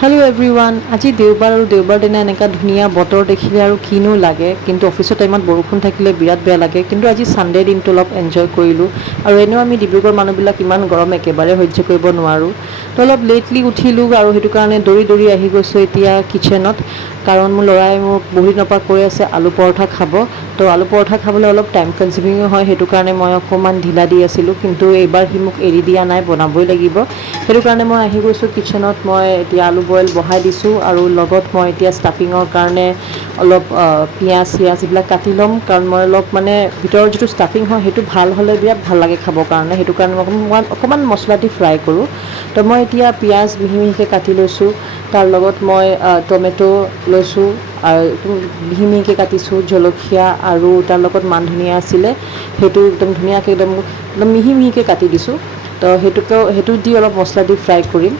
Hello' everyone, আজি দেওবাৰ আৰু দেওবাৰ দিনা এনেকুৱা ধুনীয়া বতৰ দেখিলে আৰু কিনো লাগে, কিন্তু অফিচৰ টাইমত বৰষুণ থাকিলে বিৰাট বেয়া লাগে। কিন্তু আজি ছানডে দিনটো অলপ এনজয় কৰিলোঁ। আৰু এনেও আমি ডিব্ৰুগড় মানুহবিলাক ইমান গৰম একেবাৰে সহ্য কৰিব নোৱাৰোঁ। তো অলপ লেটলি উঠিলোঁ আৰু সেইটো কাৰণে দৌৰি দৌৰি আহি গৈছোঁ এতিয়া কিটচেনত। কাৰণ মোৰ ল'ৰাই মোক বহু দিনৰ পৰা কৈ আছে আলু পৰঠা খাব। তো আলু পৰঠা খাবলৈ অলপ টাইম কনজিউমিঙো হয়, সেইটো কাৰণে মই অকণমান ঢিলা দি আছিলোঁ। কিন্তু এইবাৰ সি মোক এৰি দিয়া নাই, বনাবই লাগিব। সেইটো কাৰণে মই আহি গৈছোঁ কিটচেনত। মই এতিয়া আলু বইল বহাই দিছোঁ আৰু লগত মই এতিয়া ষ্টাফিঙৰ কাৰণে অলপ পিঁয়াজ চিয়াজ এইবিলাক কাটি ল'ম। কাৰণ মই অলপ মানে ভিতৰৰ যিটো ষ্টাফিং হয় সেইটো ভাল হ'লে বিৰাট ভাল লাগে খাবৰ কাৰণে। সেইটো কাৰণে মই অকণমান মছলা দি ফ্ৰাই কৰোঁ। তো মই এতিয়া পিঁয়াজ মিহি মিহিকৈ কাটি লৈছোঁ। তাৰ লগত মই টমেটো লৈছোঁ আৰু মিহি মিহিকৈ কাটিছোঁ, জলকীয়া আৰু তাৰ লগত মান ধনিয়া আছিলে, সেইটো একদম ধুনীয়াকৈ একদম মিহি মিহিকৈ কাটি দিছোঁ। তো সেইটো দি অলপ মছলা দি ফ্ৰাই কৰিম।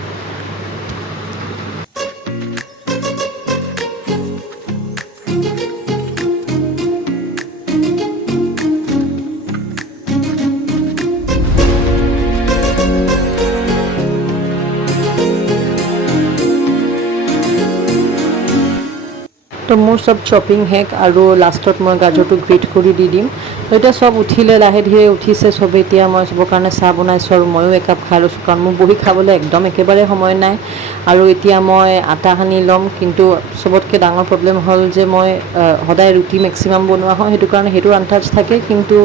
তো মোৰ চব শ্বপিং শেষ আৰু লাষ্টত মই গাজৰটো গ্ৰেট কৰি দি দিম। তো এতিয়া চব উঠিলে, লাহে ধীৰে উঠিছে চবেই। এতিয়া মই চবৰ কাৰণে চাহ বনাইছোঁ আৰু ময়ো একাপ খাই লৈছোঁ, কাৰণ মোৰ বহি খাবলৈ একদম একেবাৰে সময় নাই। আৰু এতিয়া মই আটা সানি ল'ম। কিন্তু চবতকৈ ডাঙৰ প্ৰব্লেম হ'ল যে মই সদায় ৰুটি মেক্সিমাম বনোৱা হয়, সেইটো কাৰণে সেইটো আন্দাজ থাকে। কিন্তু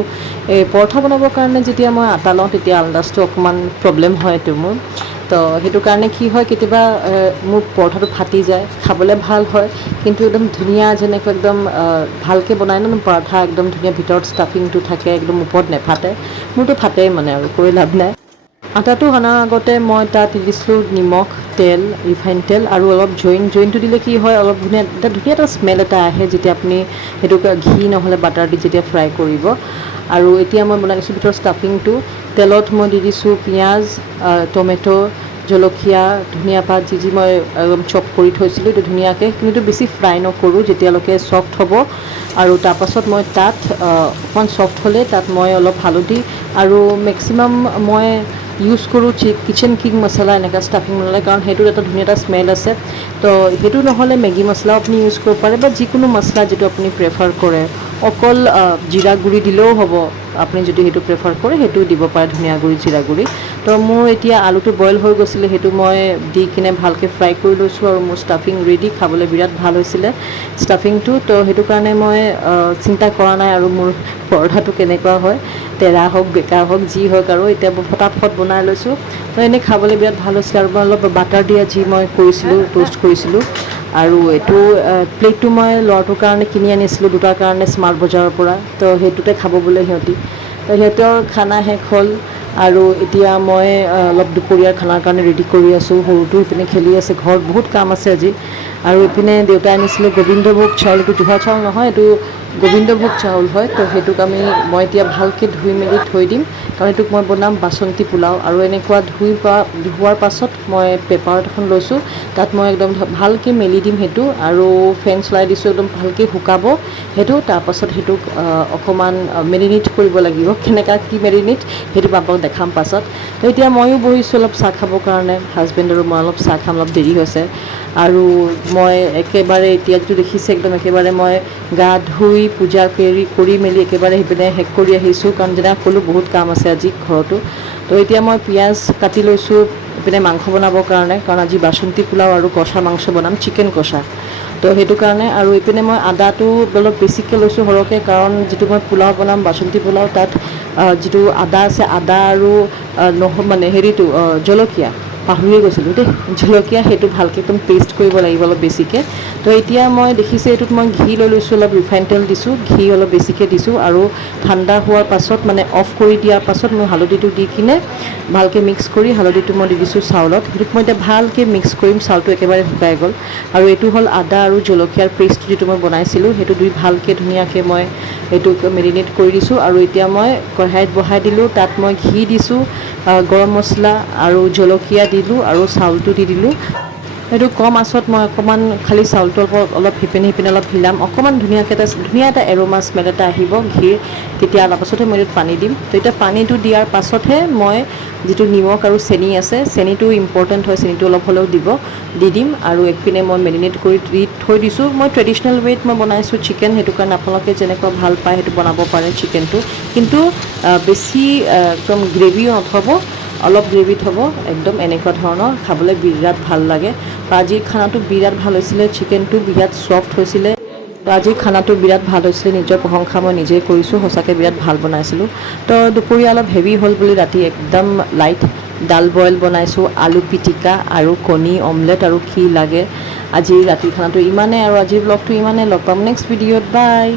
এই পৰঠা বনাবৰ কাৰণে যেতিয়া মই আটা লওঁ তেতিয়া আন্দাজটো অকণমান প্ৰব্লেম হয় এইটো মোৰ। তো সেইটো কাৰণে কি হয়, কেতিয়াবা মোৰ পৰঠাটো ফাটি যায়। খাবলৈ ভাল হয় কিন্তু একদম ধুনীয়া, যেনেকৈ একদম ভালকৈ বনাই ন পৰঠা, একদম ধুনীয়া ভিতৰত ষ্টাফিংটো থাকে, একদম ওপৰত নেফাটে। মোৰতো ফাটেই মানে, আৰু কৈ লাভ নাই। আটাটো সনাৰ আগতে মই তাত দি দিছিলোঁ নিমখ, তেল, ৰিফাইন তেল আৰু অলপ জইনটো দিলে কি হয়, অলপ ধুনীয়া এটা স্মেল এটা আহে যেতিয়া আপুনি সেইটোক ঘি নহ'লে বাটাৰ দি যেতিয়া ফ্ৰাই কৰিব। আৰু এতিয়া মই বনাই দিছোঁ ভিতৰত ষ্টাফিংটো। তেলত মই দি দিছোঁ পিঁয়াজ, টমেটো, জলকীয়া, ধনিয়া পাত, যি মই চপ কৰি থৈছিলোঁ এইটো ধুনীয়াকৈ। কিন্তু বেছি ফ্ৰাই নকৰোঁ, যেতিয়ালৈকে ছফ্ট হ'ব। আৰু তাৰপাছত মই তাত অকণমান ছফ্ট হ'লে তাত মই অলপ হালধি আৰু মেক্সিমাম মই ইউজ কৰোঁ কিচেন কিং মছলা, এনেকুৱা ষ্টাফিং বনালে, কাৰণ সেইটোত এটা ধুনীয়া এটা স্মেল আছে। তো সেইটো নহ'লে মেগী মছলাও আপুনি ইউজ কৰিব পাৰে, বা যিকোনো মছলা যিটো আপুনি প্ৰেফাৰ কৰে। অকল জিৰা গুড়ি দিলেও হ'ব, আপুনি যদি সেইটো প্ৰেফাৰ কৰে সেইটোও দিব পাৰে, ধনিয়া গুড়ি, জিৰা গুড়ি। তো মোৰ এতিয়া আলুটো বইল হৈ গৈছিলে, সেইটো মই দি কিনে ভালকৈ ফ্ৰাই কৰি লৈছোঁ আৰু মোৰ ষ্টাফিং ৰেডি। খাবলৈ বিৰাট ভাল হৈছিলে ষ্টাফিংটো। তো সেইটো কাৰণে মই চিন্তা কৰা নাই আৰু মোৰ পৰঠাটো কেনেকুৱা হয়, তেৰা হওক বেকা হওক যি হওক, আৰু এতিয়া ফটাফট বনাই লৈছোঁ। তো এনেই খাবলৈ বিৰাট ভাল হৈছিলে। আৰু মই অলপ বাটাৰ দিয়া যি মই কৰিছিলোঁ, টোষ্ট কৰিছিলোঁ। আৰু এইটো প্লেটটো মই ল'ৰাটোৰ কাৰণে কিনি আনিছিলোঁ, দুটাৰ কাৰণে, স্মাৰ্ট বজাৰৰ পৰা। তো সেইটোতে খাব বোলে সিহঁতি। তো সিহঁতৰ খানা শেষ হ'ল আৰু এতিয়া মই অলপ দুপৰীয়াৰ খানাৰ কাৰণে ৰেডি কৰি আছোঁ। সৰুটো ইপিনে খেলি আছে, ঘৰত বহুত কাম আছে আজি। আৰু ইপিনে দেউতাই আনিছিলে গোবিন্দভোগ চাউল, এইটো জহা চাউল নহয়, এইটো গোবিন্দভোগ চাউল হয়। তো সেইটোক মই এতিয়া ভালকৈ ধুই মেলি থৈ দিম, কাৰণ এইটোক মই বনাম বাচন্তি পোলাও। আৰু এনেকুৱা ধোৱাৰ পাছত মই পেপাৰত এখন লৈছোঁ, তাত মই একদম ভালকৈ মেলি দিম সেইটো, আৰু ফেন চলাই দিছোঁ, একদম ভালকৈ শুকাব সেইটো। তাৰপাছত সেইটোক অকণমান মেৰিনেট কৰিব লাগিব। কেনেকুৱা কি মেৰিনেট সেইটো মই আপোনাক দেখাম পাছত। তো এতিয়া ময়ো বহিছোঁ অলপ চাহ খাবৰ কাৰণে। হাজবেণ্ড আৰু মই অলপ চাহ খাম, অলপ দেৰি হৈছে। আৰু মই একেবাৰে এতিয়া যিটো দেখিছে, একদম একেবাৰে মই গা ধুই পূজা কৰি মেলি একেবাৰে সিপিনে শেষ কৰি আহিছোঁ, কাৰণ যেনে ক'লোঁ বহুত কাম আছে আজি ঘৰতো। তো এতিয়া মই পিঁয়াজ কাটি লৈছোঁ ইপিনে মাংস বনাবৰ কাৰণে, কাৰণ আজি বাচন্তি পোলাও আৰু কষা মাংস বনাম, চিকেন কষা। তো সেইটো কাৰণে। আৰু ইপিনে মই আদাটো অলপ বেছিকৈ লৈছোঁ, সৰহকৈ, কাৰণ যিটো মই পোলাও বনাম, বাচন্তি পোলাও, তাত যিটো আদা আছে, আদা আৰু জলকীয়া, পাহৰিয়ে গৈছিলোঁ দেই, জলকীয়া, সেইটো ভালকৈ একদম পেষ্ট কৰিব লাগিব অলপ বেছিকৈ। তো এতিয়া মই দেখিছোঁ এইটোত মই ঘি লৈ লৈছোঁ, অলপ ৰিফাইন তেল দিছোঁ, ঘি অলপ বেছিকৈ দিছোঁ। আৰু ঠাণ্ডা হোৱাৰ পাছত, মানে অফ কৰি দিয়াৰ পাছত, মই হালধিটো দি কিনে ভালকৈ মিক্স কৰি, হালধিটো মই দি দিছোঁ চাউলত। সেইটোত মই এতিয়া ভালকৈ মিক্স কৰিম, চাউলটো একেবাৰে শুকাই গ'ল। আৰু এইটো হ'ল আদা আৰু জলকীয়াৰ পেষ্ট, যিটো মই বনাইছিলোঁ, সেইটো দি ভালকৈ ধুনীয়াকৈ মই এইটোক মেৰিনেট কৰি দিছোঁ। আৰু এতিয়া মই কঢ়াইত বহাই দিলোঁ, তাত মই ঘি দিছোঁ, গৰম মছলা আৰু জলকীয়া দিলোঁ, আৰু চাউলটো দি দিলোঁ। এইটো কম আঁচত মই অকণমান খালি চাউলটো অলপ সিপিনে অলপ হিলাম, অকণমান ধুনীয়াকৈ ধুনীয়া এটা এৰোমা স্মেল এটা আহিব ঘিৰ, তেতিয়া অলপ পাছতহে মই এইটোত পানী দিম। তো এতিয়া পানীটো দিয়াৰ পাছতহে মই যিটো নিমখ আৰু চেনি আছে, চেনিটো ইম্পৰ্টেণ্ট হয়, চেনিটো অলপ হ'লেও দি দিম। আৰু একপিনে মই মেৰিনেট কৰি থৈ দিছোঁ। মই ট্ৰেডিশ্যনেল ৱেত মই বনাইছোঁ চিকেন, সেইটো কাৰণে আপোনালোকে যেনেকুৱা ভাল পায় সেইটো বনাব পাৰে চিকেনটো, কিন্তু বেছি একদম গ্ৰেভিও নথ'ব, অলপ গ্ৰেভিত হ'ব, একদম এনেকুৱা ধৰণৰ, খাবলৈ বিৰাট ভাল লাগে। তো আজিৰ খানাটো বিৰাট ভাল হৈছিলে, চিকেনটো বিৰাট ছফ্ট হৈছিলে। তো আজিৰ খানাটো বিৰাট ভাল হৈছিলে, নিজৰ প্ৰশংসা মই নিজেই কৰিছোঁ, সঁচাকৈ বিৰাট ভাল বনাইছিলোঁ। তো দুপৰীয়া অলপ হেভি হ'ল বুলি ৰাতি একদম লাইট ডাল বইল বনাইছোঁ, আলু পিটিকা আৰু কণী অমলেট, আৰু কি লাগে। আজিৰ ৰাতিৰ খানাটো ইমানেই, আৰু আজিৰ ব্লগটো ইমানেই। লগ পাম নেক্সট ভিডিঅ'ত, বাই।